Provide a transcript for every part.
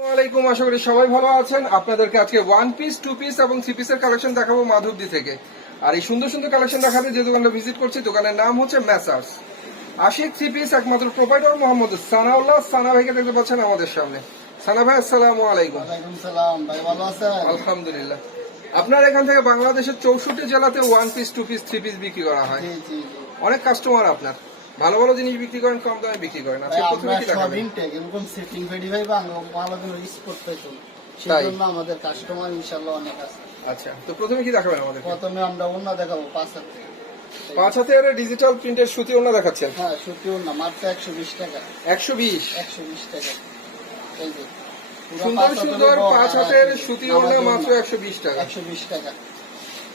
আসসালামাইকুম, আশা করি সবাই ভালো আছেন। আপনাদেরকে আজকে ওয়ান পিস, টু পিস এবং থ্রি পিসের কালেকশন দেখাবো মাধবদী থেকে। আর এই সুন্দর সুন্দর কালেকশন দেখাতে যে দোকানটা ভিজিট করছি, দোকানের নাম হচ্ছে মেসার্স আশিক থ্রি পিস। একমাত্র প্রোভাইডার মোহাম্মদ সানাউল্লাহ। সানা ভাইকে দেখতে পাচ্ছেন আমাদের সামনে। সানা ভাই, আসসালামু আলাইকুম। ওয়ালাইকুম সালাম ভাই, ভালো আছেন? আলহামদুলিল্লাহ। আপনার এখান থেকে বাংলাদেশের 64 জেলাতে one piece, two piece, three piece বিক্রি করা হয়। জি জি জি অনেক কাস্টমার আপনার, ভালো ভালো জিনিস বিক্রি করেন, কম দামে বিক্রি করেন। ভাই, আজকে আমরা প্রথমে কি দেখাবেন? শপিং টেক এরকম সেটিং রেডি ভাই বাংলা ভালো স্পোর্ট ফ্যাশন, সেজন্য আমাদের কাস্টমার ইনশাআল্লাহ অনেক আছে। আচ্ছা, তো প্রথমে কি দেখাবেন আমাদের? প্রথমে আমরা ওন্না দেখাবো 5 হাতে। 5 হাতের ডিজিটাল প্রিন্টের সুতি ওড়না দেখাচ্ছেন। হ্যাঁ, সুতি ওন্না মাত্র 120 টাকা। 120 টাকা। এই যে পুরো সুন্দর 5 সুন্দর হাতের 5 হাতের সুতি ওড়না নামাজি মাত্র ওড়না, 120 টাকা। 120 টাকা।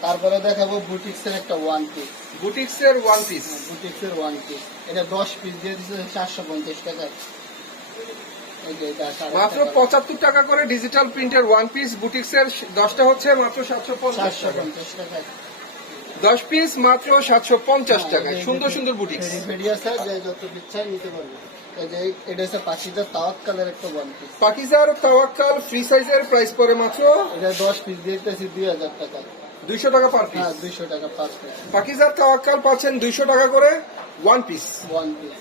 তারপরে দেখাবো বুটিক্সের একটা ওয়ান পিস। বুটিক্সের ওয়ান পিস। বুটিক্সের ওয়ান পিস, এটা 10 পিস দিয়ে দিচ্ছে 450 টাকা। এই যে এটা 450 মাত্র 75 টাকা করে ডিজিটাল প্রিন্টের ওয়ান পিস। বুটিক্সের 10টা হচ্ছে মাত্র 750 টাকা। 450 টাকা। 10 পিস মাত্র 750 টাকায়। সুন্দর সুন্দর বুটিক্স। ভেরিয়াসা যে যত ইচ্ছা নিতে পারবে। এই যে এটা হচ্ছে পাখিজার তাওয়াক্কালের একটা ওয়ান পিস। পাকিজার তাওয়াক্কাল ফ্রি সাইজের প্রাইস পড়ে মাত্র এটা 10 পিস দিতেছি 2000 টাকা। 200 টাকা পার পিস। হ্যাঁ, 200 টাকা পার পিস। পাকিজার তাওয়াক্কাল পাচ্ছেন 200 টাকা করে ওয়ান পিস। One piece.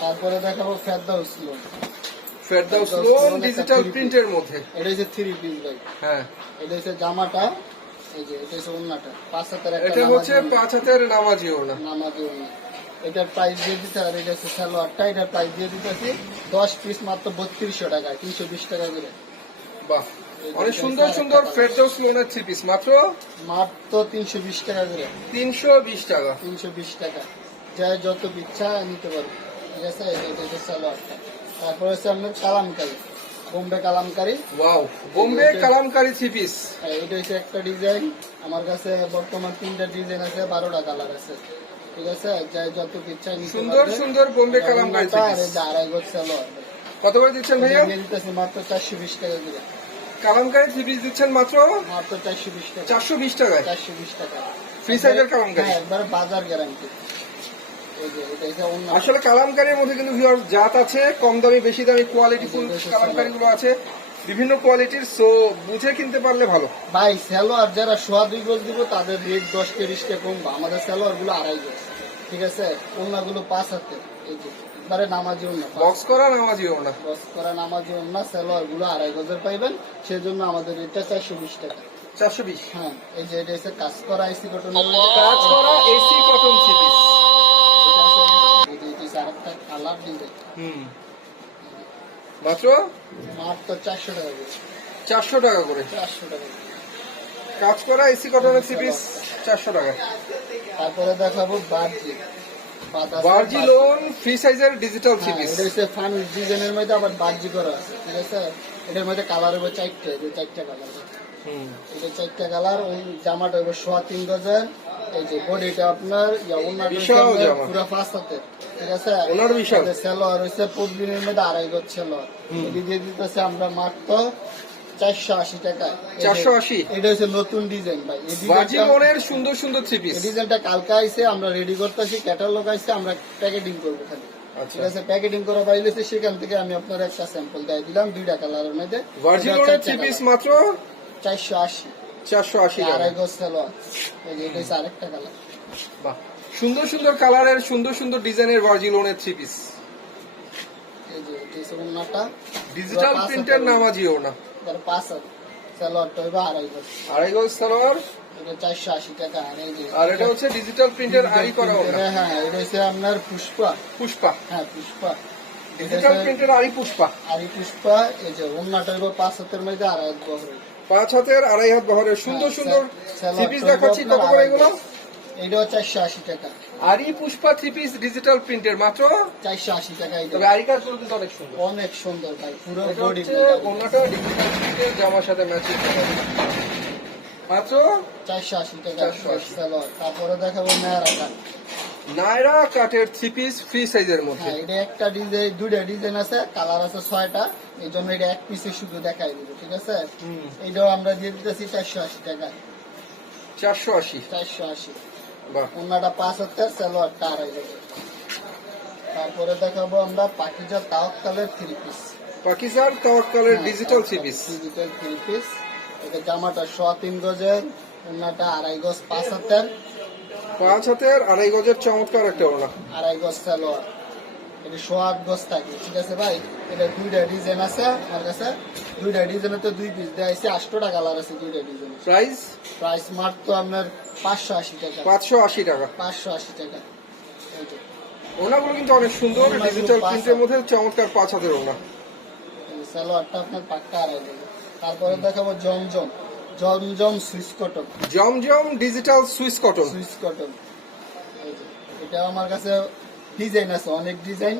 তারপরে দেখাবো ফেরদাউস লোন। ফেরদাউস লোন ডিজিটাল প্রিন্টের মধ্যে। এটা হচ্ছে 3 পিস ভাই। হ্যাঁ, এটা হচ্ছে জামাটা, এই যে এটা হচ্ছে ওন্নাটা 5 হাতের একটা এটা হচ্ছে 5 হাতের নামাজি ওড়না। নামাজি ওন্না। এটার প্রাইস দিয়ে দিতে, আর এটা হচ্ছে সালোয়ারটা, এটার প্রাইস দিয়ে দিতেছি 10 পিস মাত্র 3200 টাকা, 320 টাকা করে। বাহ, অনেক সুন্দর সুন্দর ফেরদৌস লোনের থ্রি পিস মাত্র মাত্র 320 টাকা করে। 320 টাকা। 320 টাকা, যা যত ইচ্ছা নিতে পারবে। ঠিক আছে, এটা হচ্ছে সালোয়ারটা। তারপরে হচ্ছে আপনার kalamkari, Bombay kalamkari. Wow, Bombay kalamkari three piece. এটা হচ্ছে একটা ডিজাইন। আমার কাছে বর্তমান 3টা ডিজাইন আছে, 12টা কালার আছে। ঠিক আছে, যা যত ইচ্ছা নিতে সুন্দর পারবে। সুন্দর বোম্বে কালামকারি থ্রি আর পিস। এই যে আড়াই গজ সালোয়ার কত করে দিচ্ছেন ভাইয়া? দিয়ে দিতেছি মাত্র 420 টাকা করে। কালামকারি থ্রি পিস দিচ্ছেন মাত্র মাত্র 420 টাকা। 420 টাকায়। 420 টাকা ফ্রি সাইজের কালামকারি। হ্যাঁ, একবার বাজার গ্যারান্টি। এই যে এটা হচ্ছে অন্য আসলে কালামকারির মধ্যে কিন্তু ভিউয়ার জাত আছে, কম দামি বেশি দামি কোয়ালিটি ফুল কালামকারি গুলো আছে, বিভিন্ন কোয়ালিটির। সো বুঝে কিনতে পারলে ভালো। ভাই, সালোয়ার যারা 2.5 গজ দিব তাদের রেট 10-30 টাকা কমবা। আমাদের সালোয়ার গুলো 2.5 গজ। ঠিক আছে, ওন্নাগুলো 5 হাতে। এই যে একবারে নামাজি ওন্না, বক্স করা নামাজি ওড়না। বস করা নামাজি ওন্না, সালোয়ার গুলো 2.5 গজের পাইবেন। সেজন্য আমাদের রেটটা 420 টাকা। 420। হ্যাঁ, এই যে এটা হচ্ছে কাজ করা আইসি কটন। কাজ করা এসি কটন থ্রি পিস। আরেকটা কালার ডিজাইন মাত্র মাত্র 400 টাকা করে। 400 টাকা করে। 400 টাকা। কাজ করা এসি কটনের থ্রি পিস 400 টাকা। তারপরে দেখাবো বার্জি। বার্জি লোন ফ্রি সাইজের ডিজিটাল থ্রি পিস। এটা হচ্ছে ফান ডিজাইনের মধ্যে আবার বার্জি করা আছে। ঠিক আছে, এটার মধ্যে কালার হবে 4টে, যে 4টা কালার। এটা 4টা কালার। ওই জামাটা হবে 3.5 গজের। এই যে বডিটা আপনার ওনার পুরো 5 হাতের। ঠিক আছে, ওনার বিশাল। সালোয়ার হচ্ছে পদ্মিনের মধ্যে 2.5 গজ সালোয়ার। এটি দিয়ে দিতেছে আমরা মাত্র 480 টাকা। 480। এটা হচ্ছে নতুন ডিজাইন ভাই। এই বার্জি ডিজাইনটা লোনের সুন্দর সুন্দর থ্রি পিস। এই ডিজাইনটা কালকে আইছে, আমরা রেডি করতেছি, ক্যাটালগ আইছে, আমরা প্যাকেটিং করবো খালি। ঠিক আছে, প্যাকেটিং করা পাইলেছে, সেখান থেকে আমি আপনার একটা স্যাম্পল দিয়ে দিলাম 2টা কালারের মধ্যে। বার্জি লোনের থ্রি পিস মাত্র 480। 480 টাকা। 2.5 গজ সালোয়ার। এই যে এটা হচ্ছে আরেকটা কালার। বাহ, সুন্দর সুন্দর কালারের সুন্দর সুন্দর ডিজাইনের বার্জি লোনের থ্রি পিস। এই যে এটা হচ্ছে ওন্নাটা ডিজিটাল প্রিন্টের নামাজি ওড়না। তার 5 হাত। সালোয়ারটা হবে 2.5 গজ। 2.5 গজ সালোয়ার। এটা 480 টাকা। আর এটা হচ্ছে ডিজিটাল প্রিন্টের আরি করা ওড়না। হ্যাঁ, এটা হচ্ছে আপনার পুষ্পা। পুষ্পা। হ্যাঁ, পুষ্পা ডিজিটাল প্রিন্টের আরি পুষ্পা। আরি পুষ্পা। এই যে ওন্নাটা হবে 5 হাতের মধ্যে 2.5 গজ। 5 হাতের 2.5 হাত বহরের সুন্দর সুন্দর থ্রি পিস দেখাচ্ছি। কত করে এগুলো? এটাও 480 টাকা। আরি পুষ্পা থ্রি পিস ডিজিটাল প্রিন্টের মাত্র 480 টাকা। তবে আরি কাজগুলো কিন্তু অনেক সুন্দর। অনেক সুন্দর ভাই, পুরো এটা বডি। হচ্ছে ওড়নাটা ডিজিটাল প্রিন্টের জামার সাথে ম্যাচিং করা। মাত্র 480 টাকা। 480। সালোয়ার। তারপরে দেখাবো নায়রা কাট। নায়রা কাটের থ্রি পিস ফ্রি সাইজের মধ্যে। হ্যাঁ, এটা একটা ডিজাইন, 2টা ডিজাইন আছে, কালার আছে 6টা। এই জন্য এটা এক পিসে শুধু দেখাই দিব। ঠিক আছে, এটাও আমরা দিয়ে দিতেছি 480 টাকা। 480। 480। বাহ, ওন্নাটা 5 হাতের, সালোয়ারটা 2.5 গজ। তারপরে দেখাবো আমরা পাকিজা তাওয়াক্কালের থ্রি পিস। পাকিজার তাওয়াক্কালের digital three piece. Digital 3 piece. এটা জামাটা 3.5 গজের, ওন্নাটা 2.5 গজ 5 হাতের, 5 হাতের 2.5 গজের চমৎকার একটা ওড়না। 2.5 গজ সালোয়ার। এটা 8.5 গজ থাকে, ঠিক আছে ভাই। এটা দুইটা ডিজাইন আছে আমার কাছে, দুইটা ডিজাইনে তো 2 পিস দেয়া আছে, 8টা কালার আছে দুইটা ডিজাইন। প্রাইস প্রাইস মাত্র আপনার 580 টাকা। 580 টাকা। 580 টাকা। এই যে ওড়নাগুলো কিন্তু অনেক সুন্দর, ওড়নাগুলো ডিজিটাল 5 প্রিন্টের মধ্যে চমৎকার 5 হাতের ওড়না। এই সালোয়ারটা আপনার পাক্কা 2.5 গজ। তারপরে দেখাবো Zamzam, Zamzam Swiss cotton. Zamzam digital Swiss cotton. Swiss cotton. এই যে এটা আমার কাছে ডিজাইন আছে, অনেক ডিজাইন,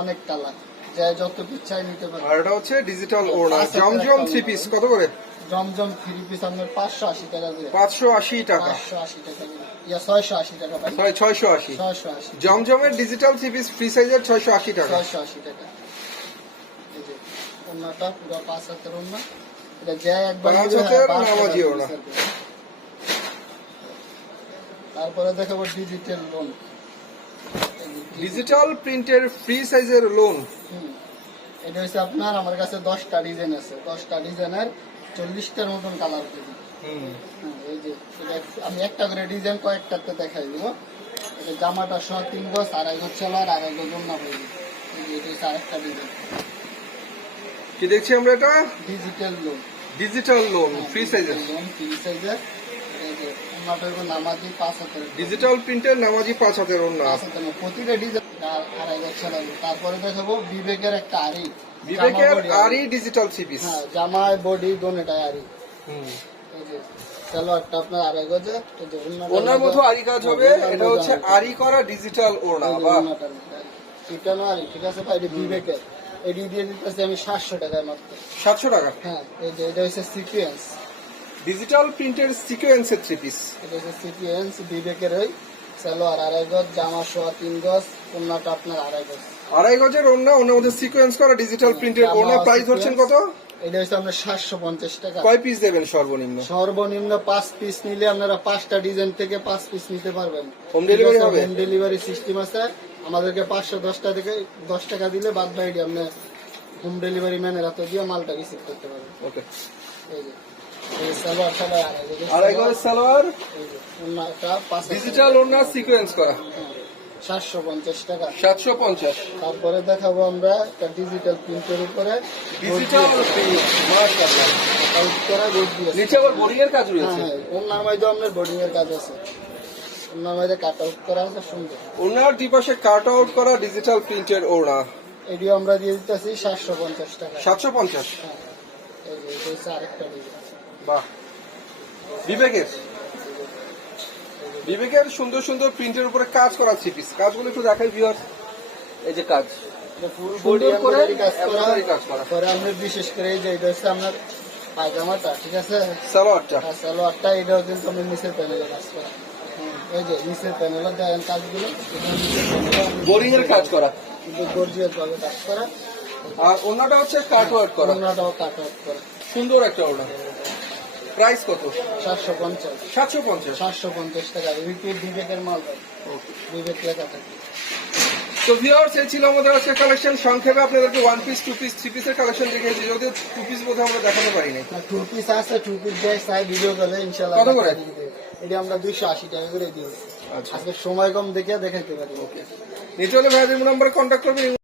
অনেক কালার, যা যত ইচ্ছায় নিতে পারে। আর এটা হচ্ছে ডিজিটাল ওড়না। জমজম থ্রি পিস কত করে? জমজম 3 পিস আপনার 580 টাকা করে। 580 টাকা। 580 টাকা করে। ইয়া 680 টাকা ভাই। 680। 680। জমজমের ডিজিটাল থ্রি পিস ফ্রি সাইজের 680 টাকা। 680 টাকা। এই যে ওন্নাটা পুরো 5 হাতের ওন্না। এটা যায় একবার 5 হাতের নামাজি ওড়না। তারপরে দেখাবো ডিজিটাল লোন। ডিজিটাল প্রিন্টের ফ্রি সাইজের লোন। এটা হচ্ছে আপনার, আমার কাছে 10টা ডিজাইন আছে, 10টা ডিজাইনের 40টার মতন কালার পেয়ে। এই যে এটা আমি একটা করে ডিজাইন কয়েকটাতে দেখাই দিব। এটা জামাটা 3 গজ, 2.5 গজ চালার, 2.5 গজ ওন্না হয়ে যায়। এটা হচ্ছে আরেকটা ডিজাইন, কি দেখছি আমরা এটা? Digital loan. Digital loan free সাইজের। লোন ফ্রি সাইজের। এই যে ওন্নাটা হলো নামাজি 5 হাতের। ডিজিটাল প্রিন্টের নামাজি 5 হাতের ওড়না। 5 হাতের না, প্রতিটা ডিজাইন 2.5 গজ চালাবে। তারপরে দেখাবো বিবেকের একটা আরি। বিবেকের আরি ডিজিটাল থ্রি পিস। হ্যাঁ, জামায় বডি দোনোটাই আরি। এই যে সালোয়ারটা আপনার 2.5 গজে। এই যে ওড়নার মধ্যে আরি কাজ হবে। এটা হচ্ছে আরি করা ডিজিটাল ওড়না। বাহ, এটা না আরি, ঠিক আছে ভাই। এটা বিবেকের, এডি দিয়ে দিতেছি আমি 700 টাকায় মাত্র। 700 টাকা। হ্যাঁ, এই যে এটা হচ্ছে সিকোয়েন্স, ডিজিটাল প্রিন্টের সিকোয়েন্সের থ্রি পিস। এটা হচ্ছে সিকোয়েন্স বিবেকের। ওই সালোয়ার 2.5 গজ, জামা 3 গজ, ওন্নাটা আপনার 2.5 গজ। 2.5 গজের ওড়না, ওর মধ্যে সিকোয়েন্স করা ডিজিটাল প্রিন্টের ওড়না। প্রাইস হচ্ছেন কত? এটা হচ্ছে আপনার 750 টাকা। কয় পিস দেবেন সর্বনিম্ন? সর্বনিম্ন 5 পিস নিলে আপনারা 5টা ডিজাইন থেকে 5 পিস নিতে পারবেন। হোম ডেলিভারি হবে? হোম ডেলিভারি সিস্টেম আছে আমাদেরকে। 510 থেকে 10 টাকা দিলে বাদ বাকি আপনি হোম ডেলিভারি ম্যানের হাতে দিয়ে মালটা রিসিভ করতে পারবেন। ওকে। এই যে এই সালোয়ার সবাই 2.5 গজ সালোয়ার, এই যে ওন্নাটা 5 ডিজিটাল ওড়না সিকোয়েন্স করা। 750 টাকা। 750। তারপরে দেখাবো আমরা একটা ডিজিটাল প্রিন্টের উপরে ডিজিটাল প্রিন্ট, মাশাআল্লাহ। আউট করা গোট দিয়ে। নিচে আবার বোরিং এর কাজ রয়েছে। হ্যাঁ, ওন্নার মধ্যে আপনার বোর্ডিং এর কাজ আছে, ওন্নার মধ্যে কাট আউট করা আছে সুন্দর। ওড়নার দুপাশে কাট আউট করা ডিজিটাল প্রিন্টের ওড়না। এটিও আমরা দিয়ে দিতেছি 750 টাকা। 750। হ্যাঁ, এই যে এটা হচ্ছে আরেকটা ডিজাইন। বাহ, বিবেকের বিবেকের সুন্দর সুন্দর প্রিন্টের উপরে কাজ করা থ্রি পিস। কাজগুলো একটু দেখাই ভিউয়ার্স। এই যে কাজ, এটা ফুল বডি সুন্দর করে এমব্রয়ডারি কাজ করা। এমব্রয়ডারি কাজ করা। পরে আমরা বিশেষ করে এই যে এটা হচ্ছে আপনার পায়জামাটা, ঠিক আছে, সালোয়ারটা। আর সালোয়ারটা এটাও কিন্তু আমরা নিচের প্যানেলে কাজ করা। এই যে নিচের প্যানেলে দেন কাজগুলো, এটা নিচের প্যানেলে বোরিং এর কাজ করা, কিন্তু গর্জিয়াস ভাবে কাজ করা। আর ওড়নাটা হচ্ছে কাট ওয়ার্ক করা। ওন্নাটাও কাট আউট করা। সুন্দর একটা ওড়না। প্রাইস কত? 750। 750। 750 টাকা। রিপিট বিবেকের মাল ভাই, বিবেক লেখা থাকে। তো ভিউয়ার্স, এই ছিল আমাদের আজকে কালেকশন। সংক্ষেপে আপনাদেরকে 1 পিস 2 পিস 3 পিসের কালেকশন দেখিয়েছি, যদিও 2 পিস বোধহয় আমরা দেখাতে পারিনি। 2 পিস আছে, 2 পিস দেয় সাই ভিডিও কলে ইনশাআল্লাহ। কত করে? এটা আমরা 280 টাকা করে দিই। আচ্ছা, আজকে সময় কম দেখে দেখাতে পারি। নিচে হলে ভাইদের নাম্বারে কন্ট্যাক্ট করবেন।